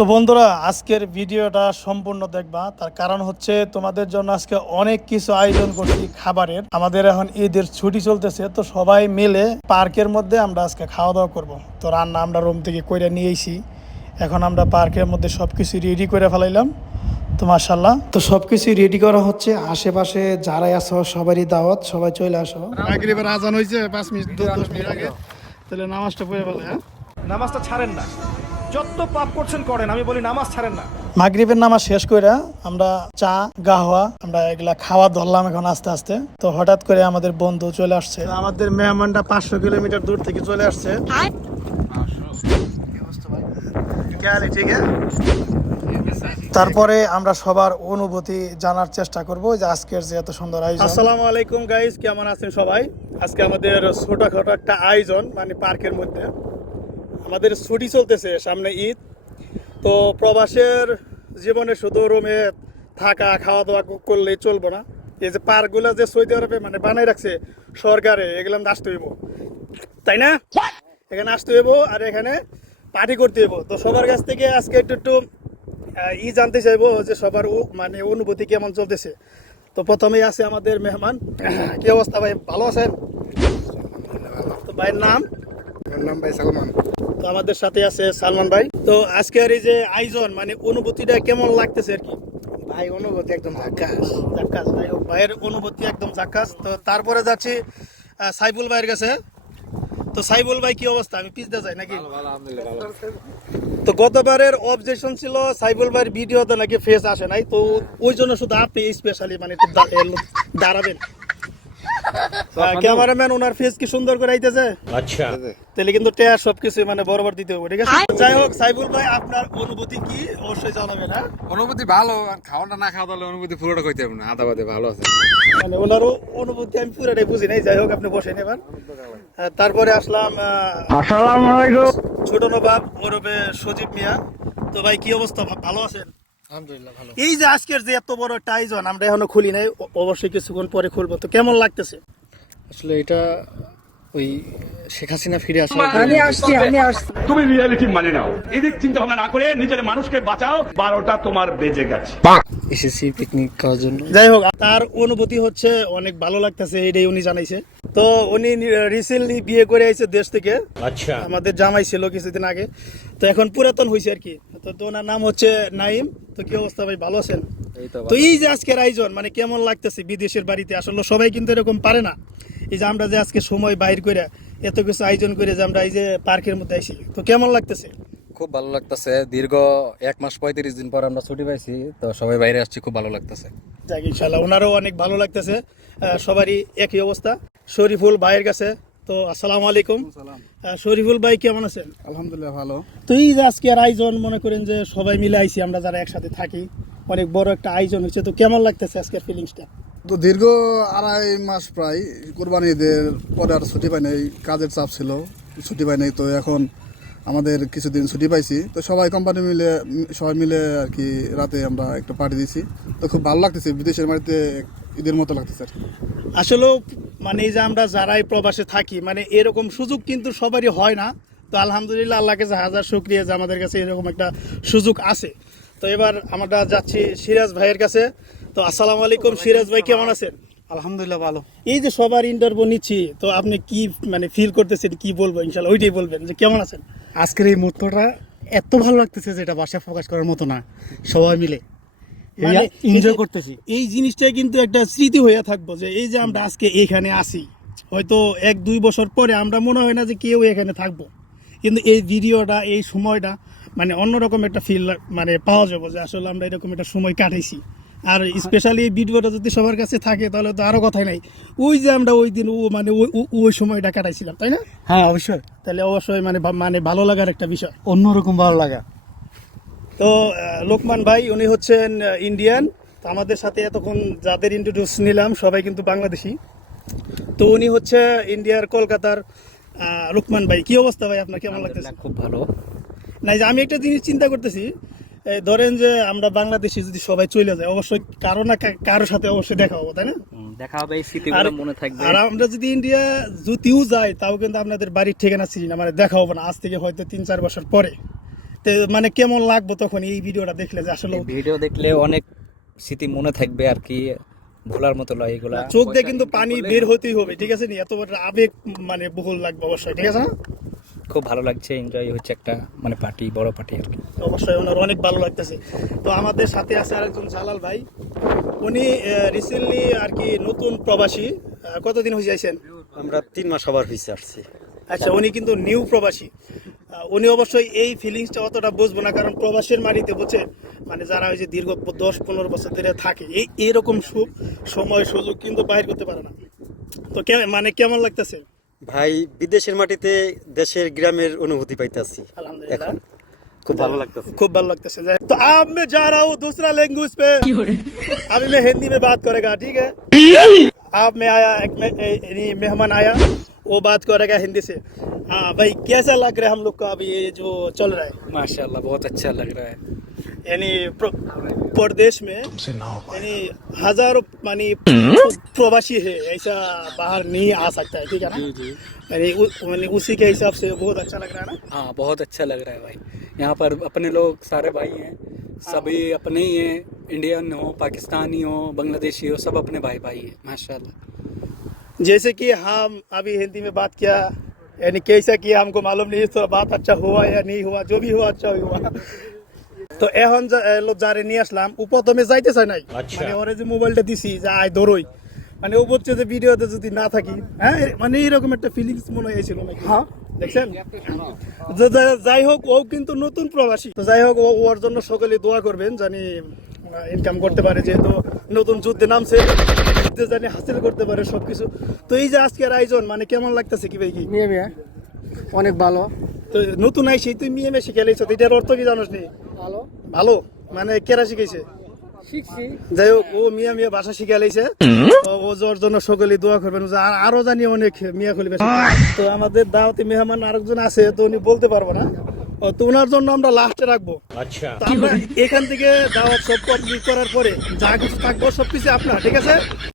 তো বন্ধুরা, আজকের ভিডিওটা সম্পূর্ণ দেখবা। তার কারণ হচ্ছে তোমাদের জন্য আজকে অনেক কিছু আয়োজন করছি খাবারের। আমাদের এখন ঈদের ছুটি চলতেছে, তো সবাই মিলে পার্কের মধ্যে আমরা আজকে খাওয়া দাওয়া করব। তো রান্না আমরা রুম থেকে করে নিয়ে এসি। এখন আমরা পার্কের মধ্যে সবকিছু রেডি করে ফেলাইলাম। তো মাশাআল্লাহ, তো সবকিছু রেডি করা হচ্ছে। আশেপাশে যারাই আছো সবারই দাওয়াত, সবাই চলে আসো। মাগরিবের আজান হয়েছে 5 মিনিট 10 মিনিট আগে, তাহলে নামাজটা পড়ে ফেলে। হ্যাঁ, নামাজটা ছাড়েন না, যত পাপ করছেন করেন, আমি বলি নামাজ ছাড়েন না। মাগরিবের নামাজ শেষ করে আমরা চা গাহওয়া আমরা এগুলা খাওয়া ধরলাম এখন আস্তে আস্তে। তো হঠাৎ করে আমাদের বন্ধু চলে আসছে, আমাদের মেহমানটা 500 কিলোমিটার দূর থেকে চলে আসছে। ঠিক আছে, তারপরে আমরা সবার অনুভূতি জানার চেষ্টা করব যে আজকের যে এত সুন্দর আয়োজন। আসসালামু আলাইকুম গাইস, কেমন আছেন সবাই? আজকে আমাদের ছোটখাটো একটা আয়োজন, মানে পার্কের মধ্যে আমাদের ছুটি চলতেছে, সামনে ঈদ। তো প্রবাসের জীবনে শুধু রুমে থাকা খাওয়া দাওয়া করলেই চলবো না। এই যে পার্কগুলো যে সৌদি আরবে মানে বানাই রাখছে সরকারে, এগুলো আসতে হইব, তাই না? এখানে আসতে হইব আর এখানে পার্টি করতে হইব। তো সবার কাছ থেকে আজকে একটু জানতে চাইবো যে সবার মানে অনুভূতি কেমন চলতেছে। তো প্রথমেই আছে আমাদের মেহমান। কি অবস্থা ভাই, ভালো আছেন? তো ভাইয়ের নাম? ভাই সালমান। তো আমাদের সাথে আছে সালমান ভাই। তো আজকের এই যে আয়োজন, মানে অনুভূতিটা কেমন লাগতেছে আর কি? ভাই অনুভূতি একদম ঝাক্কাস। জাক্কাস ভাই, ভাইয়ের অনুভূতি একদম জাক্কাস। তো তারপরে যাচ্ছি সাইফুল ভাইয়ের কাছে। তো সাইফুল ভাই কি অবস্থা? আমি পিছতে যাই নাকি? তো গতবারের অবজেকশন ছিল সাইফুল ভাইয়ের ভিডিওতে নাকি ফেস আসে নাই, তো ওই জন্য শুধু আপনি স্পেশালি মানে একটু দাঁড়াবেন। ক্যামেরাম্যান ওনার ফেস কি সুন্দর করে আইতেছে? আচ্ছা, তাহলে কিন্তু টেয়ার সবকিছু মানে বরাবর দিতে হবে, ঠিক আছে? যাই হোক, সাইফুল ভাই আপনার অনুভূতি কি অবশ্যই জানাবেন। হ্যাঁ, অনুভূতি ভালো, আর খাওয়াটা না খাওয়া দাওয়া অনুভূতি পুরোটা কইতে হবে না, আধা বাদে ভালো আছে। মানে ওনারও অনুভূতি আমি পুরোটাই বুঝি নাই। যাই হোক, আপনি বসেন এবার। তারপরে আসলাম আসসালামু আলাইকুম। ছোট নবাব ওরবে সজীব মিয়া। তো ভাই কি অবস্থা, ভালো আছেন? আলহামদুলিল্লাহ ভালো। এই যে আজকের যে এত বড় একটা আয়োজন, আমরা এখনো খুলি নাই, অবশ্যই কিছুক্ষণ পরে খুলবো। তো কেমন লাগতেছে? আসলে এটা ওই শেখ হাসিনা ফিরে আসা। আমি আসছি। তুমি রিয়েলিটি মানে নাও, এদিক চিন্তা ভাবনা না করে নিজের মানুষকে বাঁচাও। 12টা তোমার বেজে গেছে। এসেছি পিকনিক খাওয়ার জন্য। যাই হোক, তার অনুভূতি হচ্ছে অনেক ভালো লাগতেছে, এটাই উনি জানাইছে। তো উনি রিসেন্টলি বিয়ে করে আইছে দেশ থেকে। আচ্ছা, আমাদের জামাই ছিল কিছুদিন আগে, তো এখন পুরাতন হয়েছে আর কি। তো ওনার নাম হচ্ছে নাইম। তো কি অবস্থা ভাই, ভালো আছেন? তো এই যে আজকের আয়োজন, মানে কেমন লাগতেছে? বিদেশের বাড়িতে আসলে সবাই কিন্তু এরকম পারে না। এই যে আমরা যে আজকে সময় বাইর করে এত কিছু আয়োজন করে যে আমরা এই যে পার্কের মধ্যে আইছি, তো কেমন লাগতেছে? খুব ভালো লাগতেছে। দীর্ঘ 1 মাস 35 দিন পর আমরা ছুটি পাইছি, তো সবাই বাইরে আসছি, খুব ভালো লাগতেছে। যাক, ইনশাল্লাহ ওনারও অনেক ভালো লাগতেছে। সবারই একই অবস্থা। শরীফুল ভাইয়ের কাছে। তো আসসালামু আলাইকুম। শরীফুল ভাই কেমন আছেন? আলহামদুলিল্লাহ ভালো। তো এই যে আজকের আয়োজন, মনে করেন যে সবাই মিলে আইছি আমরা যারা একসাথে থাকি, অনেক বড় একটা আয়োজন হচ্ছে। তো কেমন লাগতেছে আজকের ফিলিংসটা? তো দীর্ঘ 2.5 মাস প্রায় কোরবানি ঈদের পরে আর ছুটি পাই নাই, কাজের চাপ ছিল, ছুটি পাই নাই। তো এখন আমাদের কিছুদিন ছুটি পাইছি, তো সবাই কোম্পানি মিলে সবাই মিলে আর কি রাতে আমরা একটা পার্টি দিয়েছি। তো খুব ভালো লাগতেছে, বিদেশের বাড়িতে ঈদের মতো লাগতেছে আর কি। আসলেও মানে এই যে আমরা যারাই প্রবাসে থাকি, মানে এরকম সুযোগ কিন্তু সবারই হয় না। তো আলহামদুলিল্লাহ, আল্লাহকে হাজার শুকরিয়া যে আমাদের কাছে এরকম একটা সুযোগ আছে। তো এবার আমরা যাচ্ছি সিরাজ ভাইয়ের কাছে। তো আসসালামু আলাইকুম সিরাজ ভাই, কেমন আছেন? আলহামদুলিল্লাহ ভালো। এই যে সবার ইন্টারভিউ নিচ্ছি, তো আপনি কি মানে ফিল করতেছেন, কি বলবো? ইনশাল্লাহ ওইটাই বলবেন যে কেমন আছেন। আজকের এই মুহূর্তটা এত ভালো লাগতেছে যেটা ভাষায় প্রকাশ করার মতো না। সবাই মিলে মানে এনজয় করতেছি। এই জিনিসটাই কিন্তু একটা স্মৃতি হয়ে থাকবো যে এই যে আমরা আজকে এখানে আসি, হয়তো 1-2 বছর পরে আমরা মনে হয় না যে কেউ এখানে থাকবো, কিন্তু এই ভিডিওটা, এই সময়টা মানে অন্যরকম একটা ফিল মানে পাওয়া যাবে যে আসলে আমরা এরকম একটা সময় কাটাইছি। আর স্পেশালি এই ভিডিওটা যদি সবার কাছে থাকে তাহলে তো আরো কথাই নাই। ওই যে আমরা ওই দিন মানে ওই সময়টা কাটাইছিলাম, তাই না? হ্যাঁ অবশ্যই, তাহলে অবশ্যই মানে মানে ভালো লাগার একটা বিষয়, অন্যরকম ভালো লাগা। তো লোকমান ভাই উনি হচ্ছেন ইন্ডিয়ান। তো আমাদের সাথে এতক্ষণ যাদের ইন্ট্রোডিউস নিলাম সবাই কিন্তু বাংলাদেশি। তো উনি হচ্ছে ইন্ডিয়ার কলকাতার লোকমান ভাই। কি অবস্থা ভাই, আপনার কেমন লাগতেছে? খুব ভালো। না, যে আমি একটা জিনিস চিন্তা করতেছি, ধরেন যে আমরা বাংলাদেশি যদি সবাই চলে যায়, অবশ্যই কারো না কারোর সাথে অবশ্যই দেখা হবো, তাই না? দেখা হবে, এই স্মৃতিগুলো মনে থাকবে। আর আমরা যদি ইন্ডিয়া যদিও যাই, তাও কিন্তু আপনাদের বাড়ির ঠিকানা চিনি না, মানে দেখা হবো না আজ থেকে হয়তো 3-4 বছর পরে। তো মানে কেমন লাগবে তখন এই ভিডিওটা দেখলে যে আসলে ভিডিও দেখলে অনেক স্মৃতি মনে থাকবে আর কি, ভোলার মতো লয় এগুলা। চোখ দিয়ে কিন্তু পানি বের হতেই হবে, ঠিক আছে নি? এত বড় আবেগ মানে বহুল লাগবে অবশ্যই, ঠিক আছে না? খুব ভালো লাগছে, এনজয় হচ্ছে একটা মানে পার্টি, বড় পার্টি আর কি। অবশ্যই ওনার অনেক ভালো লাগতেছে। তো আমাদের সাথে আছে আরেকজন জালাল ভাই, উনি রিসেন্টলি আর কি নতুন প্রবাসী। কতদিন হয়ে যাইছেন? আমরা 3 মাস আবার হয়েছে আসছি। আচ্ছা, উনি কিন্তু নিউ প্রবাসী। উনি অবশ্যই এই ফিলিংসটা অতটা বুঝবো না, কারণ প্রবাসের মাটিতে বুঝছে মানে যারা ওই যে দীর্ঘ 10-15 বছর ধরে থাকে এইরকম সময় সুযোগ কিন্তু বাইর করতে পারে না। তো মানে কেমন লাগতেছে ভাই, বিদেশের মাটিতে দেশের গ্রামের অনুভূতি পাইতেছি আলহামদুলিল্লাহ, এখন, খুব ভালো লাগতেছে। खूब भल लगता है। तो अब मैं जा रहा हूँ दूसरा लैंग्वेज पे, अभी मैं हिंदी में बात करेगा, ठीक है? आप में आया एक मेहमान आया, वो बात करेगा हिंदी से। हाँ भाई, कैसा लग रहा है हम लोग का अभी ये जो चल रहा है? माशाल्लाह बहुत अच्छा लग रहा है। यानी प्रदेश में यानी हजारों मानी प्रवासी है, ऐसा बाहर नहीं आ सकता है, ठीक है ना? यानी उसी के हिसाब से बहुत अच्छा लग रहा है ना? हाँ बहुत अच्छा लग रहा है भाई। यहाँ पर अपने लोग सारे भाई हैं, सभी अपने ही हैं, इंडियन हो, पाकिस्तानी हो, बांग्लादेशी हो, सब अपने भाई भाई हैं माशाल्लाह। जैसे कि हम अभी हिंदी में बात किया, यानी कैसा किया हमको मालूम नहीं, तो बात अच्छा हुआ या नहीं हुआ, जो भी हुआ अच्छा हुआ। তো এখন লোক যারে নিয়ে আসলাম, ও প্রথমে যাইতে চায় নাই, মানে ওরে যে মোবাইলটা দিছি যে আয় ধরোই, মানে ও বলছে যে ভিডিওতে যদি না থাকি, হ্যাঁ মানে এইরকম একটা ফিলিংস মনে হয়েছিল নাকি, হ্যাঁ দেখছেন? যাই হোক, ও কিন্তু নতুন প্রবাসী। তো যাই হোক, ওর জন্য সকলে দোয়া করবেন জানি ইনকাম করতে পারে, যেহেতু নতুন যুদ্ধে নামছে, যুদ্ধে জানি হাসিল করতে পারে সবকিছু। তো এই যে আজকের আয়োজন মানে কেমন লাগতেছে কি ভাই? কি অনেক ভালো। তো নতুন আইসি তুই মিয়ে শিখাইছো, এটার অর্থ কি জানোস নি? ভালো ভালো মানে কেরা শিখাইছে? শিখছি। যাই হোক, ও মিয়া ভাষা শিখাইছে। ও ওর জন্য সকলে দোয়া করবেন, আরো জানি অনেক মিয়া খুলি। তো আমাদের দাওয়াতি মেহমান আরেকজন আছে, তো উনি বলতে পারবো না, তো ওনার জন্য আমরা লাস্টে রাখবো। আচ্ছা, আমরা এখান থেকে দাওয়াত সব কমপ্লিট করার পরে যা কিছু থাকবো সবকিছু আপনার, ঠিক আছে?